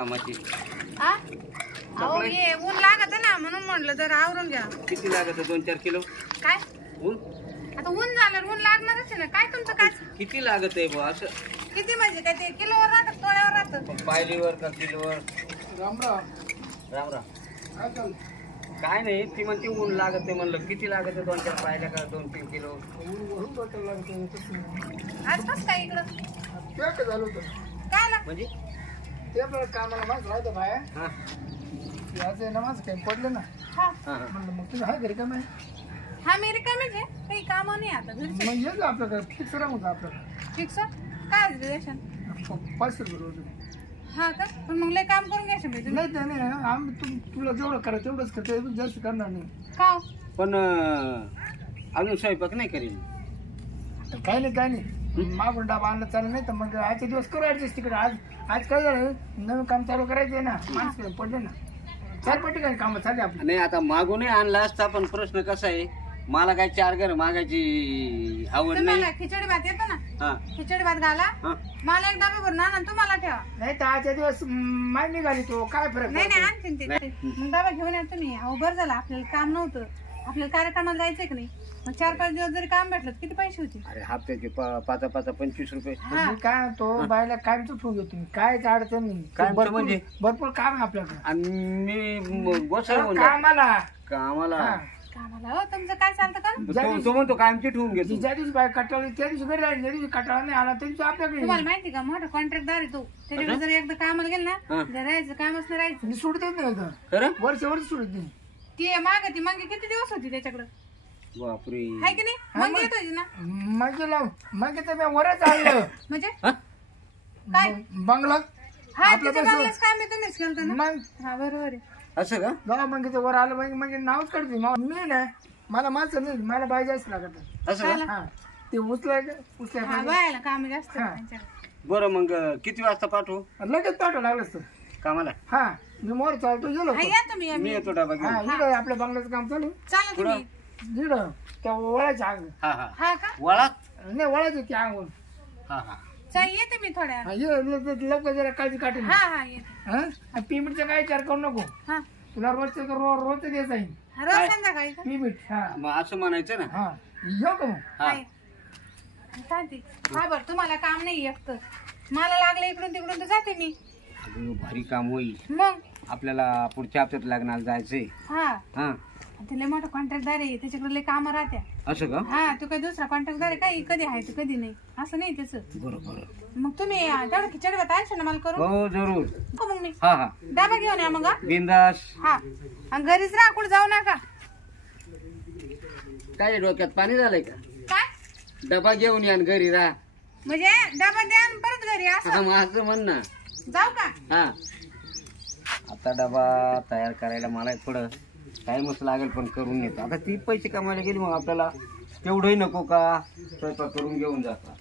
कामाची हा अहो ये ऊन लागत ना म्हणून म्हटलं जर आवरून घ्या. किती लागत 2-4 किलो काय ऊन? आता ऊन झालं ऊन लागणारच आहे ना. काय तुमचं काय किती लागत आहे बुवा असं? किती म्हणजे काय ते किलोवर राहतं तोळ्यावर राहतं? पायलीवर का किलोवर? राम राम. राम राम. काय चाललं? काय नाही ती म्हणते ऊन लागत आहे म्हणलं किती लागत आहे 2-4 पायल्या का 2-3 किलो? वरून बॉटल लागतं. आज कसं काय इकडं काय झालं होतं? काय ना म्हणजे ते आपल्याला कामाला माणसं राहतं बाया. हा आज आहे ना माझं काही पडलं ना. हा हा म्हणलं मग तुम्ही हाय घरी का नाही? हा मी रिकामीच आहे. काही काम नाही आता घरचे. मग येतो आपल्याकडे फिक्स राहून होतं आपल्याकडे. ठीक सर काय रिलेशन 500 रुपये रोज. हा का पण मग लय काम करून घ्यायचं तुम्ही. नाही ते नाही आम्ही तुला जेवढं करायचं तेवढंच करतो जास्त करणार नाही. का पण अजून स्वयंपाक नाही करेल. काही नाही मागून डाबा आणलं चालेल नाही तर मग आजचे दिवस करू ऍडजस्ट तिकडे. आज काय झालं नवीन काम चालू करायचं ना माणसं पडले ना 4 ठिकाणी काम चालले आपले. नाही आता मागूनही आणला असता पण प्रश्न कसा आहे मला काय 4 घर मागायची आवड नाही. तुम्हाला खिचडी भात येतो ना. हा खिचडी भात घाला हा मला एक डबा भरून आणा तुम्हाला ठेवा. नाही तर आजच्या दिवस माय निघाली तो काय फरक नाही नाही आणते ते मग डबा घेऊन या तुम्ही. अहो बरं झालं आपल्याला काम नव्हतं. आपल्याला कार्यक्रमाला जायचंय की नाही. मग 4-5 दिवस जरी काम भेटलं किती पैसे होते. अरे हप्त्याचे 5-25 रुपये. मी काय तो बायला कायमच ठेवून घेतो मी. काय अडचण नाही. कायमचं म्हणजे? भरपूर काम आहे आपल्याकडे. आणि मी गोसाळ होऊन जातो. कामाला कामाला कामाला हो तुमचं काय चालतं का. तो म्हणतो कायमची ठेवून घेतो. ज्या दिवशी बाय कटाळी त्या दिवशी घरी राहिली ज्या दिवशी कटाळा नाही आला त्या दिवशी आपल्याकडे. तुम्हाला माहिती का मोठा कॉन्ट्रॅक्टदार आहे तो. त्याच्याकडे जर एकदा कामाला गेल ना जर राहायचं कामच नाही राहायचं. मी सोडत येत नाही एकदम. खरं वर्ष सोडत नाही. ती मागे मागे किती दिवस होती त्याच्याकडे बापरे. आहे की नाही. मग येत होती ना मग लाव मग तर मी वरच आणलं म्हणजे हा? काय बंगला हा तिच्या बंगल्याच काय मी तुम्हीच केलं ना. मग हा बरोबर आहे. असं का? जेव्हा मग वर आलं म्हणजे नावच काढते मी ना मला माणसं नाही मला बाय जास्त लागत. असं का? हा ते उचलाय हा बायला काम जास्त आहे हा. त्यांच्याकडे. बरं मग किती वाजता पाठवू लगेच पाठव लागलं असतं. कामाला? हा मी मोर चालतो गेलो हा या तुम्ही मी येतो डबा घेऊन. हा इकडं आपल्या बंगल्याचं काम चालू चला तुम्ही. इकडं त्या वळाच्या अंग हा हा हा का वळात. नाही वळायचं त्या अंगून. हा हा चल येते मी थोड्या हा लवकर जरा काळजी काढून. हा हा येते. हा पेमेंटचा काय विचार करू नको. हा तुला रोजचं रोज द्यायचं आहे रोज संध्याकाळी का पेमेंट. हा मग असं म्हणायचं ना. हा येऊ का मग. हा काय चालते. हा बरं तुम्हाला काम नाही एकतर मला लागलं इकडून तिकडून तर जाते मी. अगं, भारी काम होईल. मग आपल्याला पुढच्या हप्त्यात लग्नाला जायचंय. हा हा ते लय मोठा कॉन्ट्रॅक्टदार आहे त्याच्याकडे लय कामं राहत्या. असं का? हा तू काय दुसरा कॉन्ट्रॅक्टदार आहे काय कधी आहे तर कधी नाही असं नाही त्याचं. बरोबर. मग तुम्ही तेवढं खिचडी भात आहे ना मला करून. हो जरूर. हो मग मी हा हा डबा घेऊन या मग हा. बिंदास. हा आणि घरीच राहा कुठे जाऊ नका. काय डोक्यात पाणी झालंय का? काय डबा घेऊन या आणि घरी राहा. म्हणजे डबा द्या आणि परत घरी असं हा, मग असं म्हण ना. जाऊ का. हा आता डबा तयार करायला मला थोडं टाइमच लागेल पण करून येतो. आता ती पैसे कमायला गेली मग आपल्याला तेवढंही नको का स्वयंपाक करून घेऊन जाता.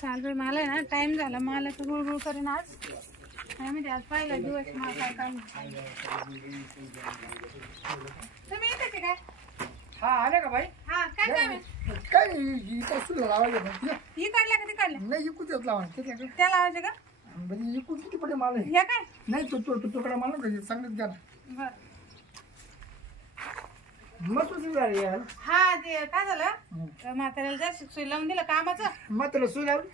चाल बाई मला ना टाइम झाला मला तर गुळगुळ करेन आज. काय माहिती आज पहिला दिवस मला काय काम. तुम्ही येते काय. हा आले का बाई. हा काय काम आहे. काय इकडं लावायचं ही काढल्या का ती काढल्या नाही इकूच लावा त्याच्याकडे. त्या लावायचे का म्हणजे इकून किती पडे मला या काय. नाही तुकडा मला पाहिजे सांगत द्या. बर मग तुझी झाली यार. हा ते काय झालं म्हाताऱ्याला जास्त सुई लावून दिलं कामाचं. मग तुला सुई लावली.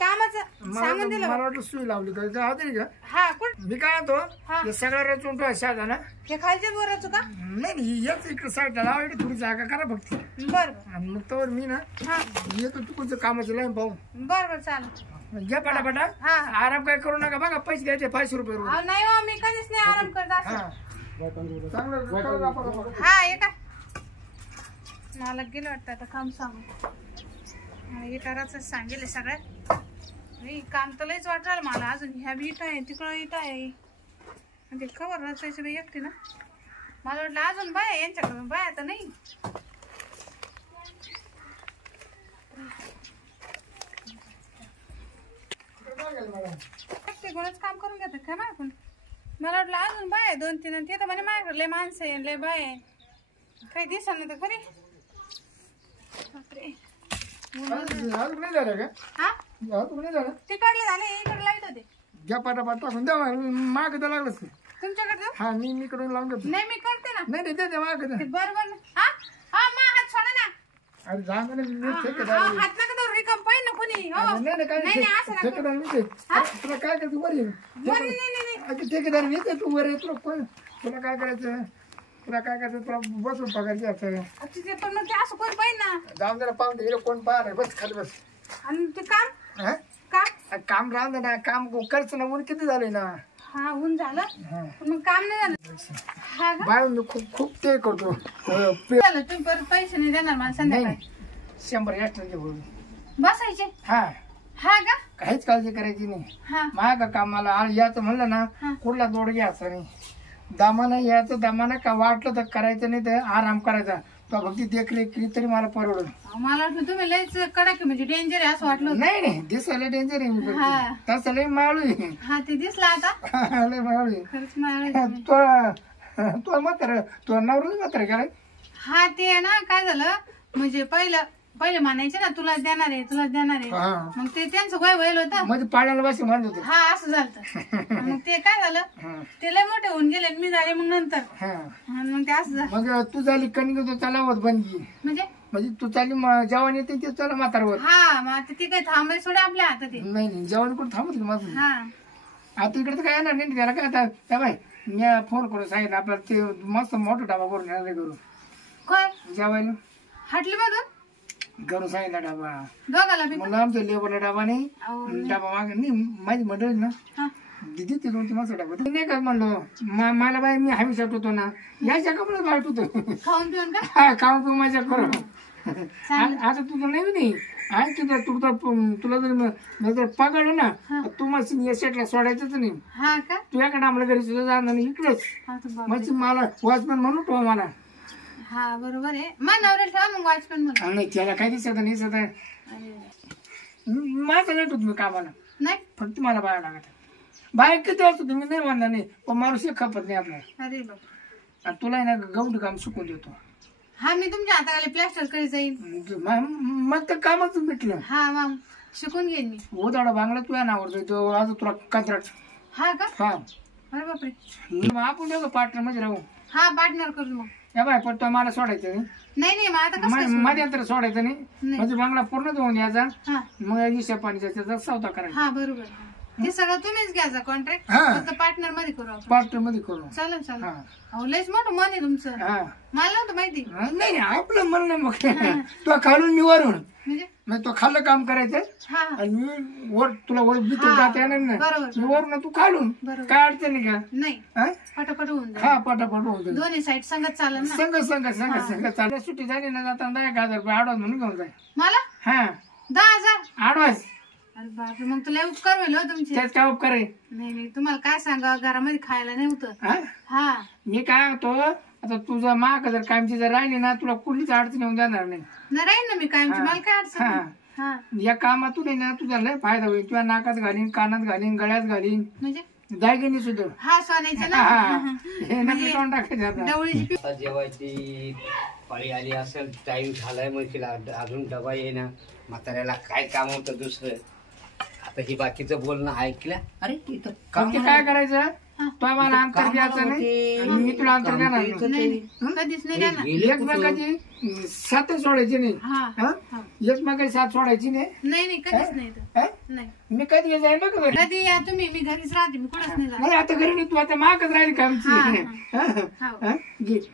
कामाचं सांगून दिलं. मला वाटलं सुई लावली का होते का. हा कुठ मी काय हा. होतो सगळा रचून तो शाळा ना. हे खालच्या बोराचं का. नाही याच इकडे साईडला लावायची थोडी जागा करा फक्त. बर बर आणि मग तर मी ना हा येतो तुमचं कामाचं लाईन पाहू. बर बर चालेल. घ्या पटापटा. हा आराम काय करू नका बघा पैसे द्यायचे 500 रुपये रोज. अहो, नाही हो मी कधीच नाही आराम करत असं. हा चांगलं करू आपण. हा ये का मला गेलं वाटतं आता काम सांगू. इटाराच सांगेल सगळ्यात. काम तर लयच वाटलं मला अजून ह्या बी इटा आहे तिकडं इटा आहे. म्हणजे खबर रचायची बाई एकटी ना. मला वाटलं अजून बाय यांच्याकडून बाय आता नाही. एकटी कोणच काम करून घेतात काय मागून. मला वाटलं अजून बाय 2-3 आणि ते तर म्हणे माझ्याकडे लय माणसं आहे लय बाय आहे काही दिसत नाही तर खरी. बापरे अजून नाही झालं का? हा अजून नाही झालं? तिकडले झाले इकडे लाईट होते घ्या पाठापाठ टाकून द्या माग द्या लागलंच. तुमच्याकडे देऊ? हा मी कडून लावून देतो. नाही मी करते ना नाही नाही द्या माग द्या. ते बरोबर हा हा मा हात सोडा ना अरे जा ना मी हा, हात नका धरू, रिकाम पाहिजे ना कोणी हो नाही नाही काय नाही असं नका ठेकेदार मी तुला काय करतो बरी बरं, नाही ठेकेदार मी तू वर तुला कोण तुला काय करायचं तुला बसून पगार घ्यायचं. अच्छा, ते पण मग ते असं कोण पाहिजे ना जाऊन जरा पाहून दे कोण पाहणार बस खाली बस. आणि ते काम हा? काम काम राहून दे ना काम करच ना ऊन किती झालंय ना. हा ऊन झालं पण मग काम नाही झालं हा का बाय मी खूप खूप ते करतो झालं तुम्ही परत पैसे नाही देणार मला संध्याकाळी 100 एक्स्ट्रा घेऊ. बसायचे हा हा का काहीच काळजी करायची नाही. हा माझ्या कामाला आज याचं म्हणलं ना कुठला दोड घ्यायचा नाही. दामानं यायचं दामानं का वाटलं तर करायचं नाही तर आराम करायचा. तो फक्त देखरेख केली तरी मला परवडलं. मला वाटलं तुम्ही लयच कडक म्हणजे डेंजर आहे असं वाटलं होतं. नाही नाही दिसायला डेंजर आहे मी हा. तसं लय माळू आहे. हा ते दिसला आता लय माळू आहे. खरंच मला तो मात्र तो नवरा मात्र गेलाय. हा ते ना काय झालं म्हणजे पहिले म्हणायचे ना तुला देणार आहे हा. मग ते त्यांचं वय व्हायला होतं म्हणजे पाण्याला बस म्हणत होते. हा असं झालं मग ते काय झालं हा. ते लय मोठे होऊन गेले आणि मी झाले मग नंतर हा. आणि मग ते असं झालं मग तू झाली कणिक तो त्याला होत बनली म्हणजे तू चाली जेवण येते ते चला म्हातारवर. हा मग आता ती काही थांबायचं सोडे आपल्या हातात आहे. नाही नाही जेवण कुठं थांबत माझं. हा आता इकडे तर काय येणार नाही त्याला काय आता त्या बाई मी फोन करून सांगितलं आपल्याला ते मस्त मोठा डबा करून येणार करू कोण जेवायला हटली मधून करून सांगितला डबा. दोघाला बी म्हणलं आमच्या लेबरला डबा नाही डबा माग नाही माझी मंडळी ना हा. दिदी ते 2-3 मस्त डबा नाही का म्हणलं मला बाई मी हवी शकत होतो ना याच्या कपडे वाट होतो खाऊन पिऊन का हा खाऊन पिऊन माझ्या करू. आता तुझं नाही आणि तुला जर पकडलं ना तू मशीन या सेटला सोडायचंच नाही. हा का तू एका आम्हाला घरी सुद्धा जाणार नाही इकडेच हा तर बाप. मशीन मला वॉचमॅन म्हणून ठेवा मला. हा बरोबर आहे मग नवऱ्याला ठेवा मग वॉचमॅन म्हणून. नाही त्याला काही दिसत नाही दिसत आहे माझं लेट होत मी कामाला नाही फक्त मला बाहेर लागत बाहेर किती असतो तुम्ही नाही म्हणणार नाही पण माणूस एक खपत नाही आपल्याला. अरे बाप आणि तुला आहे ना गवंडी काम शिकून देतो. हा मी तुमच्या हाताखाली प्लॅस्टर करीत जाईल मग तर कामच भेटलं. हा मग शिकून घेईन मी. उदाडा बांगला तुला नावडतो तो आज तुला कंत्राट. हा का हा अरे बापरे मग आपण दोघं पार्टनर मध्ये राहू. हा पार्टनर करू मग. या बाय पण तो मला सोडायचं नाही नाही मग आता कसं मध्ये अंतर सोडायचं नाही म्हणजे बांगला पूर्ण देऊन द्यायचा. हा मग हिशा पाणीचा त्याचा सौदा करायचा. हा बरोबर ते सगळं तुम्हीच घ्यायचा कॉन्ट्रॅक्ट हा. फक्त पार्टनर मध्ये करू आपण. पार्टनर मध्ये करू. चालेल चालेल हा अहो लयच मोठं मन आहे तुमचं हा मला नव्हतं माहिती. नाही आपलं म्हणणं मग तो खालून मी वरून म्हणजे मग तो खाल्लं काम करायचं हा आणि मी वर तुला वर भीतर जाता येणार नाही बरोबर मी वरून तू खालून बरोबर. काय अडचण नाही का. नाही हा? पटापट होऊन जाईल. हा पटापट होतं दोन्ही साईड संगत चालेल ना. संघ चालू सुट्टी झाली ना जाताना 1000 रुपये आडवान्स म्हणून घेऊन जाय. मला हा 10,000 आडवान्स अरे बापरे मग तुला उपकार होईल हो तुमचे. त्याच काय उपकार आहे. नाही तुम्हाला काय सांगा घरामध्ये खायला नाही होतं. हा? हा मी काय होतो आता तुझा माग जर कामची जर राहिली ना तुला कुठलीच अडचण येऊन जाणार नाही. नाही राहील ना मी कायमची मला काय अडचण हा. नाही. हा या कामातून आहे ना तुझा लय फायदा होईल. तुझ्या नाकात घालीन कानात घालीन गळ्यात घालीन म्हणजे दागिनी सुद्धा. हा सोन्याचं हा, ना हा. हे नक्की तोंड टाकायचं आता. डवळीची आता जेवायची पाळी आली असेल टाइम झालाय मग तिला अजून डबा येईना म्हाताऱ्याला काय काम होतं दुसरं. आता ही बाकीचं बोलणं ऐकलं अरे इथं काम ते काय करायचं तो मला अंतर द्यायचं नाही आणि मी तुला अंतर देणार नाही. नाही कधीच नाही देणार. एकमेकाची साथ सोडायची नाही. हा हा? हा. एकमेकाची साथ सोडायची नाही. नाही कधीच नाही तर. हा? नाही मी कधी जाईल बघ घरी. कधी या तुम्ही मी घरीच राहते मी कुठंच नाही जात. नाही आता घरी नाही तू आता मागच राहिली का आमची. हा, हा? हा?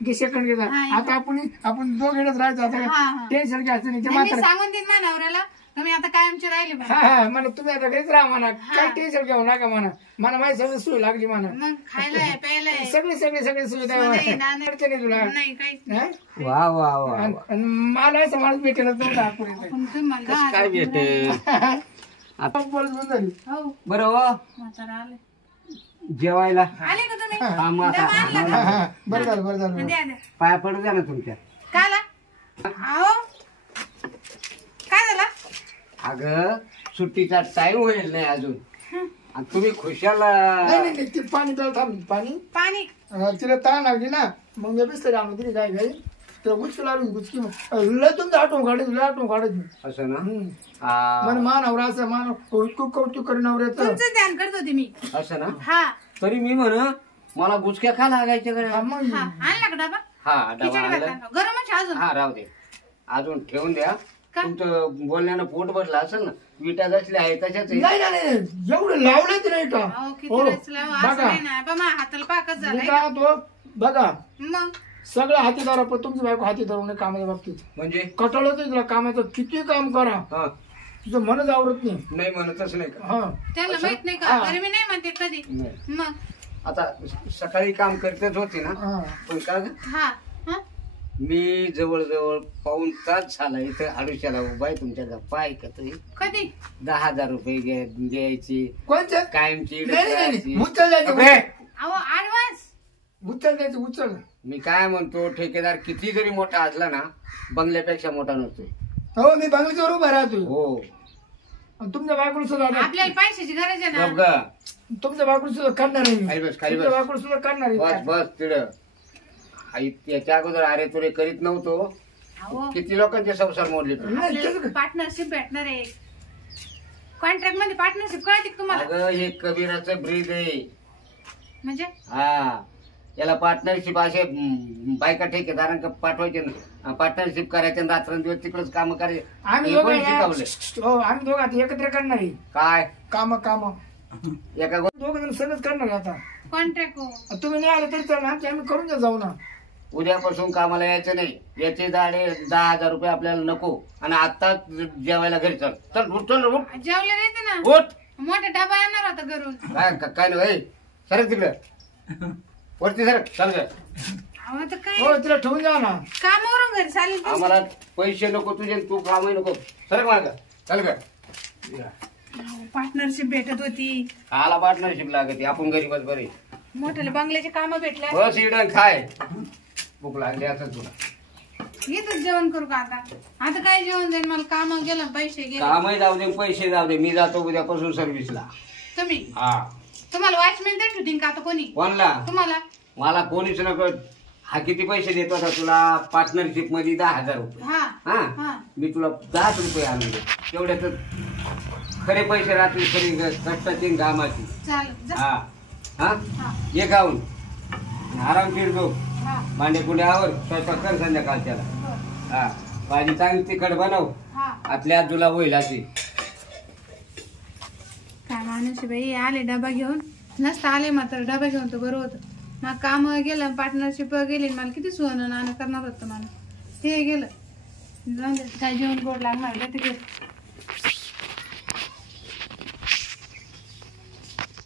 घे सेकंड घे जा. हा, आता आपण दोघेच राहायचं हा, आता हा. टेन्शन घ्यायचं नाही. ते नाही, मी मात्र सांगून देईन माझ्या नवऱ्याला तुम्ही आता कायमचे राहिले हा बघा. हा म्हणा तुम्ही आता घरीच राहा म्हणा काही टेन्शन घेऊ नका म्हणा मला माझी सगळी सोय लागली म्हणा. मग खायला प्यायला सगळी सुविधा नाही, आहे. नाही. अडचण आहे तुला. नाही काहीच हा? वा वा वा आणि मला असं माणूस भेटेल पण तुम्हाला काय भेटेल आता बोलत बंद झाली. हो बरं हो म्हातारा आले जेवायला आले का तुम्ही हा, मग आता- डबा आणला का? हा, हा. बरं झालं द्या द्या पाया पडू द्या ना तुमच्या. काला अहो काय झालं अगं सुट्टीचा टाइम होईल नाही अजून आणि तुम्ही खुशाला नाही नाही ते पाणी प्यायला थांब पाणी पाणी तिला ताण लागली ना मग मी बिस्तर आणून दिली काय घरी त्या गुचकी लागली गुचकी लय तुमचं आठवण काढायची लय आठवण काढायची असं ना मन मानवरा असं मान कौतुक करून नवऱ्याचं तुमचं ध्यान करत होते मी. असं ना हा तरी मी म्हण मला गुचक्या का लागायच्या कडे मग हा आणला का डबा? हा डबा खिचडी आणला भात गरमच आहे अजून. हा राहू दे अजून ठेवून द्या का? तुमचं बोलण्यानं पोट भरलं असेल ना विटा जसल्या आहे तशाच आहे. नाही नाही एवढं लावलंच नाही का अहो, किती हो वेळेस लावा, असं बघा नाही ना बा, माझ्या हाताला पाकच मी झालाय. काय तो बघा मग सगळं हातीदार पण तुमची बायको हातीदार नाही कामाच्या बाबतीत म्हणजे कटाळ होतं तुला कामाचं किती काम करा हा तुझं मनच आवडत नाही नाही म्हणतच नाही का हा त्याला माहित नाही का हा. अरे मी नाही म्हणते कधी. नाही. मग आता सकाळी काम करतेच होते ना हा पण का ग? हा हा मी जवळजवळ पाऊण तास झाला इथं आडुशाला उभा आहे तुमच्या गप्पा ऐकत आहे. कधी 10,000 रुपये द्यायची कोणचं कायमची नाही नाही, नाही उचल द्यायचं अबे, अहो ऍडव्हान्स. उचल द्यायचं उचल मी काय म्हणतो ठेकेदार किती जरी मोठा असला ना बंगल्यापेक्षा मोठा नसतोय. हो मी बंगल्यावर उभा राहतोय हो आणि तुमच्या बायकोला सुद्धा आपल्याला पैशाची गरज आहे ना. गप ग. तुमच्या बायकोला सुद्धा करणार आहे खाली मी. बस खाली तुमच्या बस बायकोला सुद्धा करणार बस आहे बस तिड याच्या अगोदर अरे तुरे करीत नव्हतो. अहो किती लोकांचे संसार मोडले तू. नाही, तेच आपल्याला पार्टनरशिप भेटणार आहे. कॉन्ट्रॅक्ट मध्ये पार्टनरशिप कळते का तुम्हाला? अगं हे कबीराचं ब्रीद आहे. म्हणजे हा याला पार्टनरशिप असे बायका ठेकेदारांक पाठवायचे ना पार्टनरशिप करायचे आणि रात्रंदिवस तिकडच काम करायचे. आम्ही हे दोघं कोणी ना- शिकवले हो आम्ही दोघं आता एकत्र करणार आहे काय काम एका दोघं जण सगळंच करणार आहे आता कॉन्ट्रॅक्ट हो. तुम्ही नाही आले तरी चालेल आमच्या आम्ही करून द्या जाऊ ना उद्यापासून कामाला यायचं नाही. याचे दाडे 10,000 रुपये आपल्याला नको आणि आता जेवायला घरी चल चल उठ चल उठ जेवले नाही ना. उठ मोठा डबा येणार होता घरून. काय नाही सरक तिकडं वरती सरक चल ग. अहो आता काय हो तिला ठेवून जा ना कामावरून घरी चालेल तसं. आम्हाला पैसे नको तुझे तू कामही नको सरक माग चल ग. पार्टनरशिप भेटत होती. आला पार्टनरशिप लागते आपण गरीबच बरे. मोठ्याला बंगल्याचे काम भेटले. बस इडन खाय भूक लागली असं तुला. इथंच जेवण करू का आता? आता काय जेवण जाईल मला काम गेलं पैसे गेले. कामही जाऊ दे पैसे जाऊ दे मी जातो उद्यापासून सर्व्हिसला. तुम्ही हा तुम्हाला वॉचमॅन देत होती का आता कोणी? कोणला तुम्हाला मला कोणीच नको. हा किती पैसे देतो होता तुला पार्टनरशिप मध्ये 10,000 रुपये. हा हा हा मी तुला 10 रुपये आणून दे तेवढ्याच खरे पैसे राहतील खरी कष्टाची कामाची. चालेल जा. हा हा हा ये खाऊन आरामशीर झोप. हा भांडे कुंडे आवर स्वयंपाक कर संध्याकाळच्याला. हो. हा भाजी चांगली तिखट बनव हा आतल्या आत तुला होईल अशी. काय माणूस बाई आले डबा घेऊन नसता आले मात्र डबा घेऊन तर बरं होतं. मग काम गेलं पार्टनरशिप गेली मला किती सुवर्ण नाणं करणार होतं मला ते गेलं. जाऊ दे, काय जेवण गोड लागणार तिकडे